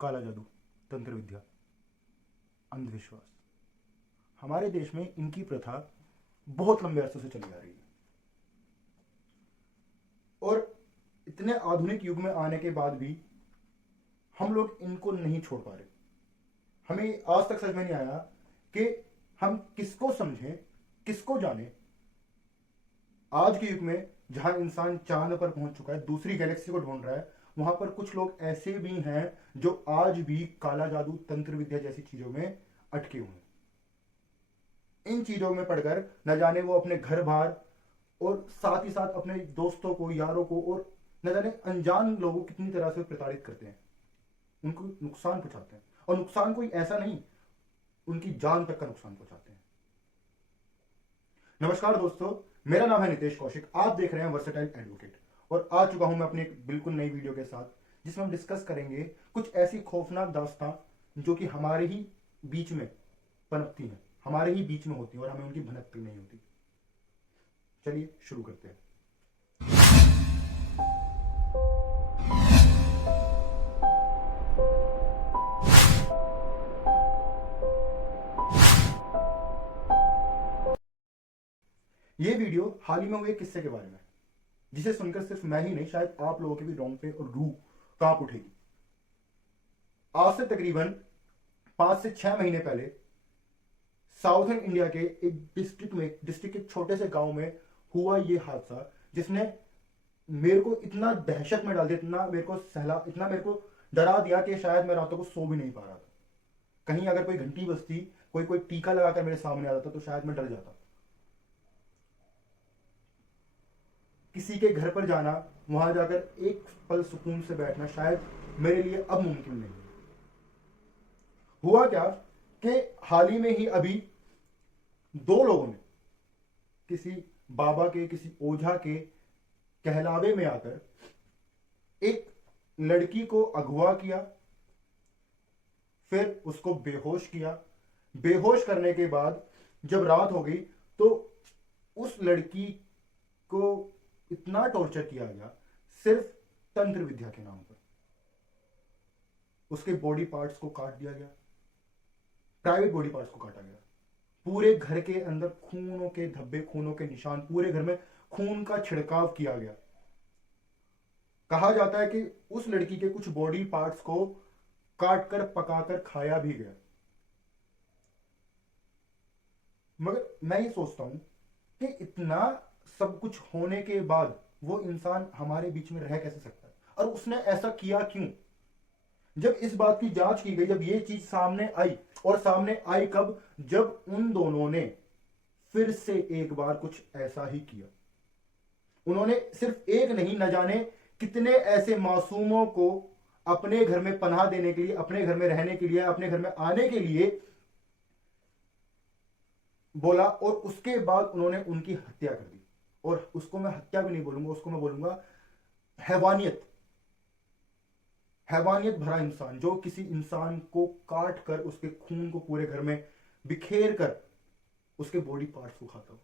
काला जादू, तंत्र विद्या, अंधविश्वास। हमारे देश में इनकी प्रथा बहुत लंबे अरसे से चली आ रही है और इतने आधुनिक युग में आने के बाद भी हम लोग इनको नहीं छोड़ पा रहे। हमें आज तक समझ में नहीं आया कि हम किसको समझें, किसको जाने। आज के युग में जहां इंसान चांद पर पहुंच चुका है, दूसरी गैलेक्सी को ढूंढ रहा है, वहां पर कुछ लोग ऐसे भी हैं जो आज भी काला जादू, तंत्र विद्या जैसी चीजों में अटके हुए हैं। इन चीजों में पढ़कर न जाने वो अपने घर बार और साथ ही साथ अपने दोस्तों को, यारों को और न जाने अनजान लोगों को कितनी तरह से प्रताड़ित करते हैं, उनको नुकसान पहुंचाते हैं। और नुकसान कोई ऐसा नहीं, उनकी जान तक का नुकसान पहुंचाते हैं। नमस्कार दोस्तों, मेरा नाम है नितेश कौशिक। आप देख रहे हैं वर्सेटाइल एडवोकेट और आ चुका हूं मैं अपनी एक बिल्कुल नई वीडियो के साथ, जिसमें हम डिस्कस करेंगे कुछ ऐसी खौफनाक दास्तां जो कि हमारे ही बीच में पनपती हैं, हमारे ही बीच में होती है और हमें उनकी भनक तक नहीं होती। चलिए शुरू करते हैं। ये वीडियो हाल ही में हुए किस्से के बारे में, जिसे सुनकर सिर्फ मैं ही नहीं, शायद आप लोगों के भी रोंगटे और रूह कांप उठेगी। आज से तकरीबन 5 से 6 महीने पहले साउथर्न इंडिया के एक डिस्ट्रिक्ट के छोटे से गांव में हुआ ये हादसा, जिसने मेरे को इतना दहशत में डाल दिया, इतना मेरे को डरा दिया कि शायद मैं रातों को सो भी नहीं पा रहा था। कहीं अगर कोई घंटी बजती, कोई टीका लगाकर मेरे सामने आता तो शायद मैं डर जाता। किसी के घर पर जाना, वहां जाकर एक पल सुकून से बैठना शायद मेरे लिए अब मुमकिन नहीं है। हुआ क्या कि हाल ही में ही अभी 2 लोगों ने किसी बाबा के, किसी ओझा के कहलावे में आकर एक लड़की को अगवा किया, फिर उसको बेहोश किया। बेहोश करने के बाद जब रात हो गई तो उस लड़की को इतना टॉर्चर किया गया सिर्फ तंत्र विद्या के नाम पर। उसके बॉडी पार्ट्स को काट दिया गया, प्राइवेट बॉडी पार्ट्स को काटा गया। पूरे घर के अंदर खूनों के धब्बे, खूनों के निशान, पूरे घर में खून का छिड़काव किया गया। कहा जाता है कि उस लड़की के कुछ बॉडी पार्ट्स को काटकर पकाकर खाया भी गया। मगर मैं ये सोचता हूं कि इतना सब कुछ होने के बाद वो इंसान हमारे बीच में रह कैसे सकता है, और उसने ऐसा किया क्यों? जब इस बात की जांच की गई, जब ये चीज सामने आई, और सामने आई कब? जब उन दोनों ने फिर से एक बार कुछ ऐसा ही किया। उन्होंने सिर्फ एक नहीं, न जाने कितने ऐसे मासूमों को अपने घर में पनाह देने के लिए, अपने घर में रहने के लिए, अपने घर में आने के लिए बोला, और उसके बाद उन्होंने उनकी हत्या कर दी। और उसको मैं हत्या भी नहीं बोलूंगा, उसको मैं बोलूंगा हैवानियत। हैवानियत भरा इंसान, जो किसी इंसान को काट कर उसके खून को पूरे घर में बिखेर कर उसके बॉडी पार्ट्स को खाता हो।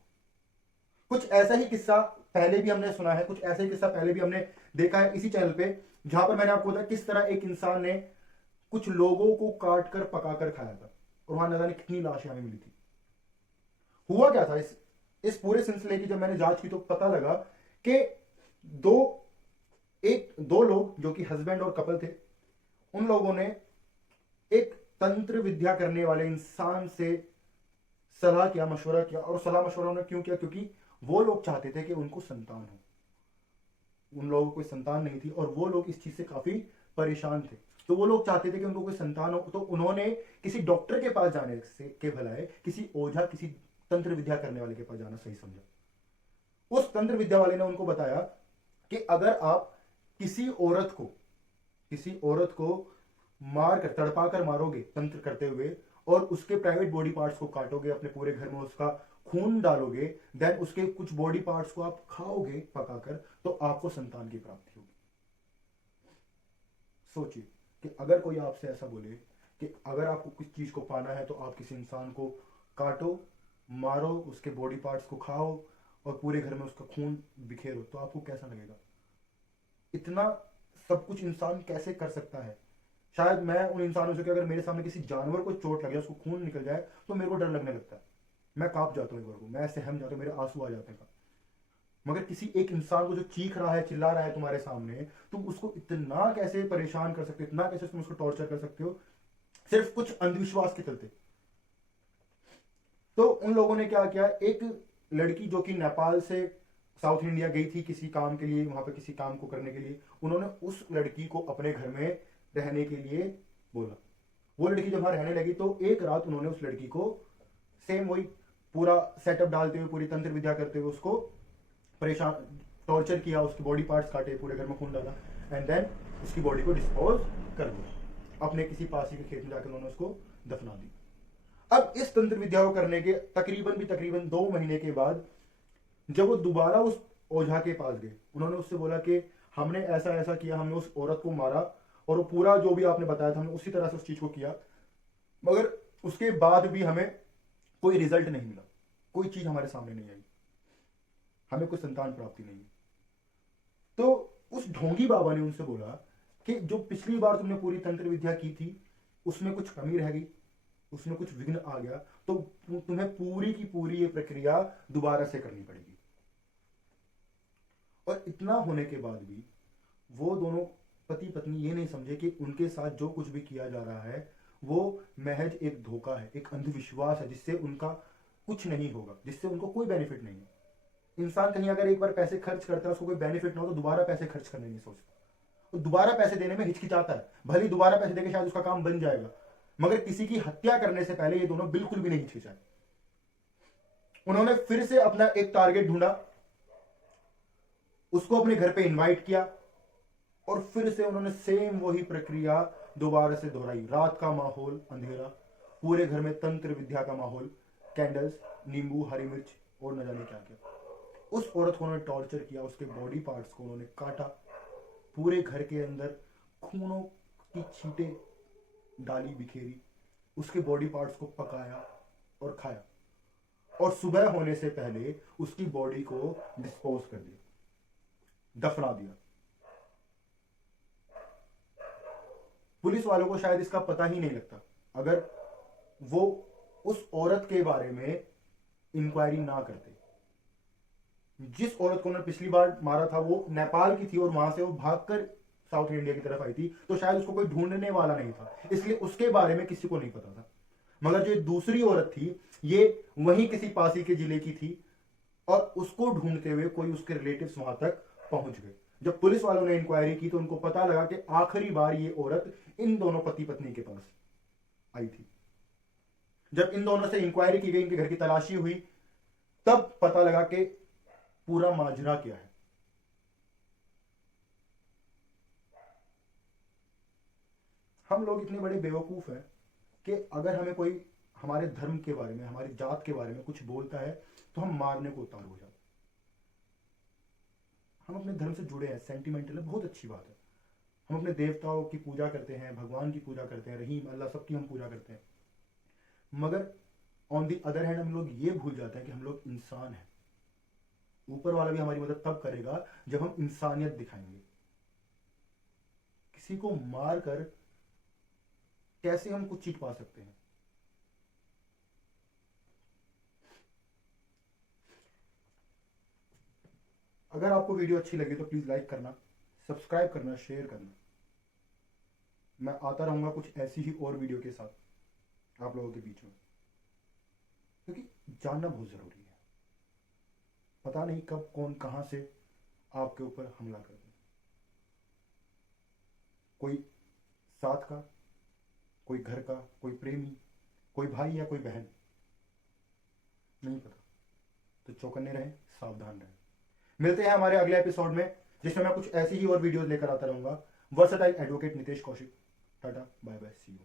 कुछ ऐसा ही किस्सा पहले भी हमने सुना है, कुछ ऐसा ही किस्सा पहले भी हमने देखा है इसी चैनल पे, जहां पर मैंने आपको बताया किस तरह एक इंसान ने कुछ लोगों को काट कर पका कर खाया था, और वहां न जाने कितनी लाशें हमें मिली थी। हुआ क्या था इस पूरे सिलसिले की जब मैंने जांच की तो पता लगा कि दो लोग जो कि हस्बैंड और कपल थे, उन लोगों ने एक तंत्र विद्या करने वाले इंसान से सलाह किया, मशवरा किया। और सलाह मशवरा उन्होंने क्यों किया? क्योंकि वो लोग चाहते थे कि उनको संतान हो। उन लोगों को कोई संतान नहीं थी और वो लोग इस चीज से काफी परेशान थे। तो वो लोग चाहते थे कि उनको कोई संतान हो, तो उन्होंने किसी डॉक्टर के पास जाने से के भलाए किसी ओझा, किसी तंत्र विद्या करने वाले के पास जाना सही समझा। उस तंत्र विद्या वाले ने उनको बताया कि अगर आप किसी औरत को मार कर, तड़पा कर मारोगे तंत्र करते हुए, और उसके प्राइवेट बॉडी पार्ट्स को काटोगे, अपने पूरे घर में उसका खून डालोगे, देन उसके कुछ बॉडी पार्ट्स को आप खाओगे पकाकर, तो आपको संतान की प्राप्ति होगी। सोचिए कि अगर कोई आपसे ऐसा बोले कि अगर आपको किस चीज को पाना है तो आप किसी इंसान को काटो, मारो, उसके बॉडी पार्ट्स को खाओ और पूरे घर में उसका खून बिखेरो, तो आपको कैसा लगेगा? इतना सब कुछ इंसान कैसे कर सकता है? शायद मैं उन इंसानों से कि अगर मेरे सामने किसी जानवर को चोट लग जाए, उसको खून निकल जाए, तो मेरे को डर लगने लगता है, मैं कांप जाता हूँ, एक बार को मैं सहम जाता हूँ, मेरे आंसू आ जाते हैं। मगर किसी एक इंसान को जो चीख रहा है, चिल्ला रहा है तुम्हारे सामने, तुम उसको इतना कैसे परेशान कर सकते हो, इतना कैसे तुम उसको टॉर्चर कर सकते हो, सिर्फ कुछ अंधविश्वास के चलते। तो उन लोगों ने क्या किया, एक लड़की जो कि नेपाल से साउथ इंडिया गई थी किसी काम के लिए, वहां पे किसी काम को करने के लिए, उन्होंने उस लड़की को अपने घर में रहने के लिए बोला। वो लड़की जब वहां रहने लगी तो एक रात उन्होंने उस लड़की को सेम वही पूरा सेटअप डालते हुए, पूरी तंत्र विद्या करते हुए उसको परेशान, टॉर्चर किया, उसके बॉडी पार्ट्स काटे, पूरे घर में खून डाला, एंड देन उसकी बॉडी को डिस्पोज कर दिया, अपने किसी पास ही के खेत में जाकर उन्होंने उसको दफना दी। अब इस तंत्र विद्या को करने के तकरीबन 2 महीने के बाद जब वो दोबारा उस ओझा के पास गए, उन्होंने उससे बोला कि हमने ऐसा ऐसा किया, हमने उस औरत को मारा, और वो पूरा जो भी आपने बताया था हमने उसी तरह से उस चीज को किया, मगर उसके बाद भी हमें कोई रिजल्ट नहीं मिला, कोई चीज हमारे सामने नहीं आई, हमें कोई संतान प्राप्ति नहीं। तो उस ढोंगी बाबा ने उनसे बोला कि जो पिछली बार तुमने पूरी तंत्र विद्या की थी उसमें कुछ कमी रह गई, उसमें कुछ विघ्न आ गया, तो तुम्हें पूरी की पूरी ये प्रक्रिया दोबारा से करनी पड़ेगी। और इतना होने के बाद भी वो दोनों पति पत्नी ये नहीं समझे कि उनके साथ जो कुछ भी किया जा रहा है वो महज एक धोखा है, एक अंधविश्वास है, जिससे उनका कुछ नहीं होगा, जिससे उनको कोई बेनिफिट नहीं है। इंसान कहीं अगर एक बार पैसे खर्च करता है, उसको कोई बेनिफिट ना हो तो दोबारा पैसे खर्च करने नहीं सोचता, तो दोबारा पैसे देने में हिचकिचाता है, भले दोबारा पैसे देके शायद उसका काम बन जाएगा, मगर किसी की हत्या करने से पहले ये दोनों बिल्कुल भी नहीं हिचकिचाए। उन्होंने फिर से अपना एक टारगेट ढूंढा, उसको अपने घर पे इनवाइट किया, और फिर से उन्होंने सेम वही प्रक्रिया दोबारा से दोहराई। रात का माहौल, अंधेरा, पूरे घर में तंत्र विद्या का माहौल, कैंडल्स, नींबू, हरी मिर्च और न जाने क्या क्या। उस औरत को उन्होंने टॉर्चर किया, उसके बॉडी पार्ट्स को उन्होंने काटा, पूरे घर के अंदर खूनों की छींटे डाली, बिखेरी, उसके बॉडी पार्ट्स को पकाया और खाया, और सुबह होने से पहले उसकी बॉडी को डिस्पोज कर दिया, दफना दिया। पुलिस वालों को शायद इसका पता ही नहीं लगता अगर वो उस औरत के बारे में इंक्वायरी ना करते। जिस औरत को उन्होंने पिछली बार मारा था वो नेपाल की थी, और वहां से वो भागकर साउथ इंडिया की तरफ आई थी, तो शायद उसको कोई ढूंढने वाला नहीं था, इसलिए उसके बारे में किसी को नहीं पता था। मगर जो दूसरी औरत थी ये वहीं किसी पासी के जिले की थी, और उसको ढूंढते हुए कोई उसके रिलेटिव्स वहां तक पहुंच गए। जब पुलिस वालों ने इंक्वायरी की तो उनको पता लगा कि आखिरी बार ये औरत इन दोनों पति पत्नी के पास आई थी। जब इन दोनों से इंक्वायरी की गई, इनके घर की तलाशी हुई, तब पता लगा कि पूरा माजरा क्या है। हम लोग इतने बड़े बेवकूफ हैं कि अगर हमें कोई हमारे धर्म के बारे में, हमारी जात के बारे में कुछ बोलता है तो हम मारने को उतावल हो जाते हैं। हम अपने धर्म से जुड़े हैं, सेंटिमेंटल है, बहुत अच्छी बात है। हम अपने देवताओं की पूजा करते हैं, भगवान की पूजा करते हैं, रहीम अल्लाह सबकी हम पूजा करते हैं, मगर ऑन दी अदर हैंड हम लोग ये भूल जाते हैं कि हम लोग इंसान हैं। ऊपर वाला भी हमारी मदद तब करेगा जब हम इंसानियत दिखाएंगे। किसी को मार कर कैसे हम कुछ चीज पा सकते हैं? अगर आपको वीडियो अच्छी लगी तो प्लीज लाइक करना, सब्सक्राइब करना, शेयर करना। मैं आता रहूंगा कुछ ऐसी ही और वीडियो के साथ आप लोगों के बीच में, क्योंकि जानना बहुत जरूरी है। पता नहीं कब कौन कहां से आपके ऊपर हमला कर दे, कोई साथ का, कोई घर का, कोई प्रेमी, कोई भाई या कोई बहन, नहीं पता। तो चौकन्ने रहें, सावधान रहें। मिलते हैं हमारे अगले एपिसोड में, जिसमें मैं कुछ ऐसी ही और वीडियोस लेकर आता रहूंगा। Versatile advocate Nitesh Kaushik. Tata, bye bye, see you.